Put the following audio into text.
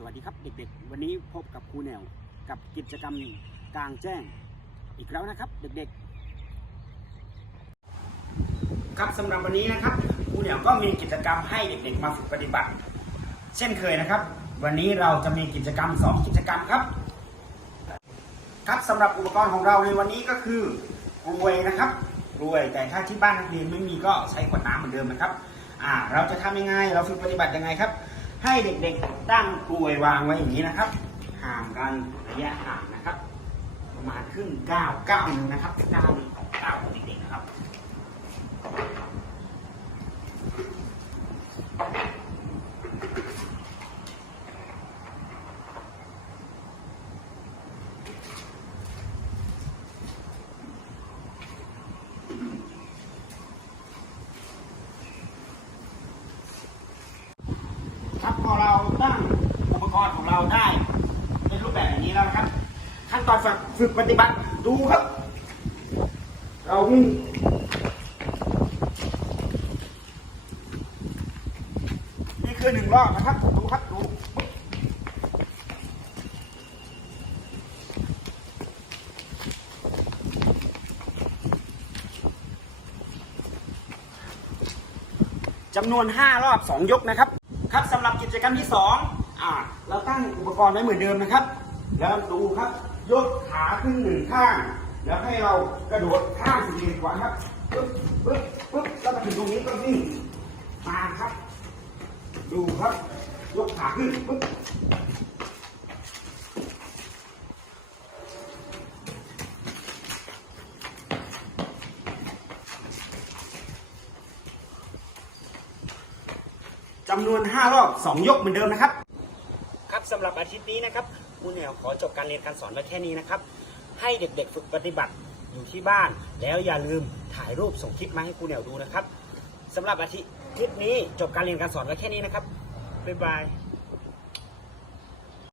สวัสดีครับเด็กๆ วันนี้พบกับครูแนวกับกิจกรรมกลางแจ้งอีกแล้วนะครับเด็กๆ ครับสำหรับวันนี้นะครับครูแนวก็มีกิจกรรมให้เด็กๆ มาฝึกปฏิบัติ เช่นเคยนะครับ วันนี้เราจะมีกิจกรรม 2 กิจกรรมครับ ครับสำหรับอุปกรณ์ของเราในวันนี้ก็คือกลวยนะครับกลวยแต่ถ้าที่บ้านนักเรียนไม่มีก็ใช้ขวดน้ำเหมือนเดิมนะครับอ่าเราจะทำยังไงเราฝึกปฏิบัติยังไงครับ ให้เด็กๆตั้งกลวยวางไว้อย่างนี้นะครับ ห่างกันระยะห่างนะครับ ประมาณครึ่งก้าวก้าวหนึ่งนะครับก้าวหนึ่งของก้าวของเด็กๆนะครับ ครับพอเราตั้งอุปกรณ์ของเราได้ในรูปแบบอย่างนี้แล้วนะครับ ขั้นตอนฝึกฝึกปฏิบัติดูครับ เราวิ่งนี่คือหนึ่งรอบนะครับ ดูครับดูจำนวน 5 รอบ 2 ยกนะครับ กิจกรรมที่2อ่าเราตั้งอุปกรณ์ไว้เหมือนเดิมนะครับ แล้วดูครับยกขาขึ้นหนึ่งข้าง แล้วให้เรากระโดดข้ามสี่เหลี่ยมขวาครับปึ๊บปึ๊บปึ๊บแล้วมาถึงตรงนี้ก็วิ่งมาครับ ดูครับ ยกขาขึ้นปึ๊บ จำนวน 5 รอบ 2 ยกเหมือนเดิมนะครับ ครับสำหรับอาทิตย์นี้นะครับครูแนวขอจบการเรียนการสอนไว้แค่นี้นะครับ ให้เด็กๆฝึกปฏิบัติอยู่ที่บ้าน แล้วอย่าลืมถ่ายรูปส่งคลิปมาให้ครูแนวดูนะครับสำหรับอาทิตย์นี้จบการเรียนการสอนไว้แค่นี้นะครับบ๊ายบาย